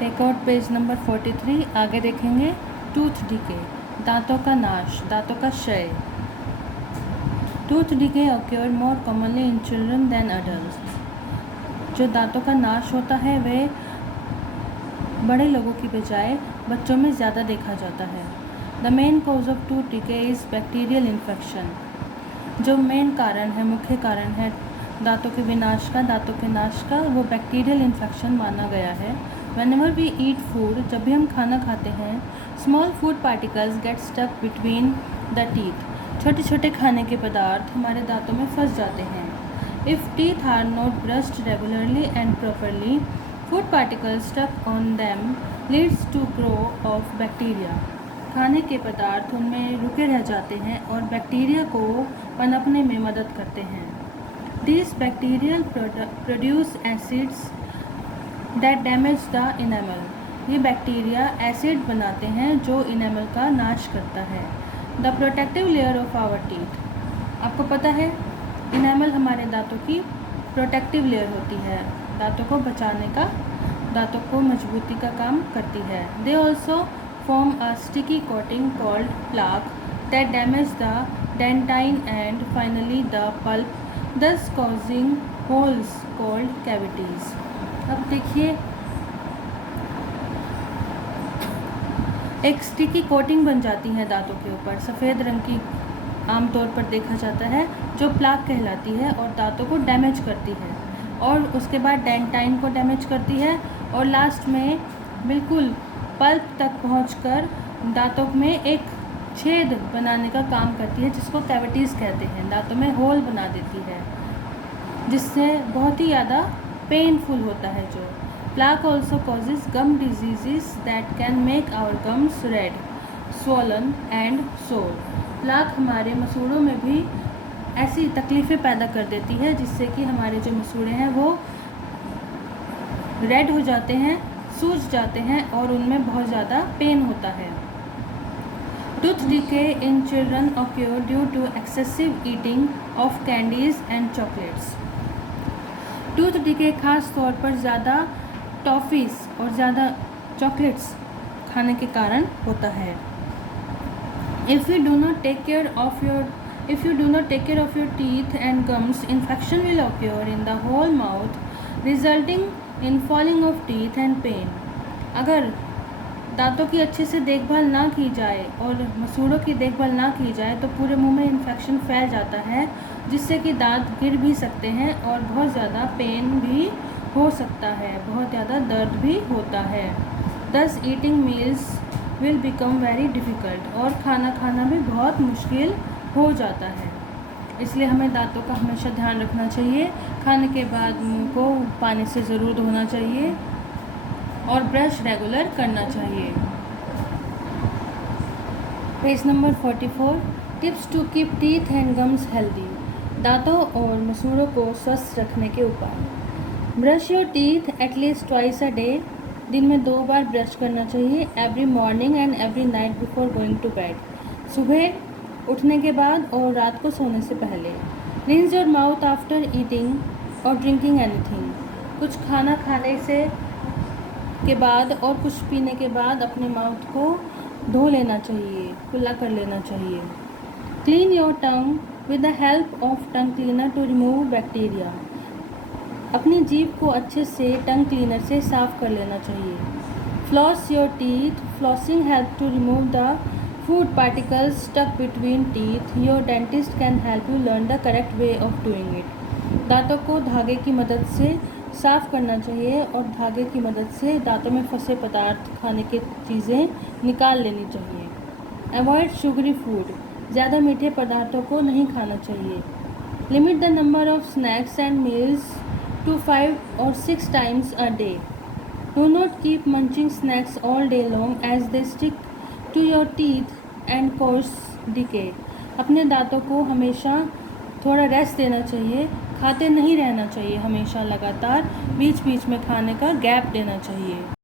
Take out page number 43। आगे देखेंगे tooth decay, दांतों का नाश, दांतों का क्षय। Tooth decay occur more commonly in children than adult. जो दांतों का नाश होता है वह बड़े लोगों की बजाय बच्चों में ज़्यादा देखा जाता है। The main cause of tooth decay is bacterial infection. जो मेन कारण है, मुख्य कारण है दांतों के विनाश का, दांतों के नाश का, वो बैक्टीरियल इन्फेक्शन माना गया है। Whenever we eat food, जब भी हम खाना खाते हैं, small food particles get stuck between the teeth. छोटे छोटे खाने के पदार्थ हमारे दांतों में फंस जाते हैं। If teeth are not brushed regularly and properly, food particles stuck on them leads to growth of bacteria. खाने के पदार्थ उनमें रुके रह जाते हैं और बैक्टीरिया को पनपने में मदद करते हैं। These bacterial produce acids that damage the enamel. ये बैक्टीरिया एसिड बनाते हैं जो इनेमल का नाश करता है। The protective layer of our teeth. आपको पता है इनेमल हमारे दांतों की प्रोटेक्टिव लेयर होती है, दांतों को बचाने का, दांतों को मजबूती का काम करती है। They also form a sticky coating called plaque that damage the dentine and finally the pulp, thus causing holes called cavities. अब देखिए एक स्टिकी कोटिंग बन जाती है दांतों के ऊपर, सफ़ेद रंग की आमतौर पर देखा जाता है, जो प्लाक कहलाती है और दांतों को डैमेज करती है और उसके बाद डेंटाइन को डैमेज करती है और लास्ट में बिल्कुल पल्प तक पहुंचकर दांतों में एक छेद बनाने का काम करती है, जिसको कैविटीज़ कहते हैं। दांतों में होल बना देती है जिससे बहुत ही ज़्यादा पेनफुल होता है। जो plaque also causes gum disease that can make our gums red, swollen and sore. Plaque हमारे मसूड़ों में भी ऐसी तकलीफ़ें पैदा कर देती है जिससे कि हमारे जो मसूड़े हैं वो रेड हो जाते हैं, सूज जाते हैं और उनमें बहुत ज़्यादा पेन होता है। Tooth decay in children occur due to excessive eating of candies and chocolates. Tooth decay खास तौर पर ज़्यादा टॉफ़ीज़ और ज़्यादा चॉकलेट्स खाने के कारण होता है। If you do not take care of your teeth and gums, infection will occur in the whole mouth, resulting in falling of teeth and pain. अगर दांतों की अच्छे से देखभाल ना की जाए और मसूड़ों की देखभाल ना की जाए तो पूरे मुंह में इन्फेक्शन फैल जाता है, जिससे कि दांत गिर भी सकते हैं और बहुत ज़्यादा पेन भी हो सकता है, बहुत ज़्यादा दर्द भी होता है। Thus eating meals will become very difficult. और खाना खाना भी बहुत मुश्किल हो जाता है। इसलिए हमें दांतों का हमेशा ध्यान रखना चाहिए। खाने के बाद मुंह को पानी से ज़रूर धोना चाहिए और ब्रश रेगुलर करना चाहिए। Page number 44। Tips to keep teeth and gums healthy. दांतों और मसूड़ों को स्वस्थ रखने के उपाय। Brush your teeth at least twice a day. दिन में 2 बार ब्रश करना चाहिए। Every morning and every night before going to bed. सुबह उठने के बाद और रात को सोने से पहले। Rinse your mouth after eating और ड्रिंकिंग एनीथिंग। कुछ खाना खाने से के बाद और कुछ पीने के बाद अपने माउथ को धो लेना चाहिए, कुल्ला कर लेना चाहिए। Clean your tongue with the help of tongue cleaner to remove bacteria. अपनी जीभ को अच्छे से टंग क्लीनर से साफ़ कर लेना चाहिए। Floss your teeth. Flossing help to remove the food particles stuck between teeth. Your dentist can help you learn the correct way of doing it. दांतों को धागे की मदद से साफ़ करना चाहिए और धागे की मदद से दांतों में फंसे पदार्थ, खाने की चीज़ें निकाल लेनी चाहिए। Avoid sugary food. ज़्यादा मीठे पदार्थों को नहीं खाना चाहिए। Limit the number of snacks and meals to 5 or 6 times a day. Do not keep munching snacks all day long as they stick to your teeth and cause decay. अपने दांतों को हमेशा थोड़ा रेस्ट देना चाहिए, खाते नहीं रहना चाहिए हमेशा लगातार, बीच बीच में खाने का गैप देना चाहिए।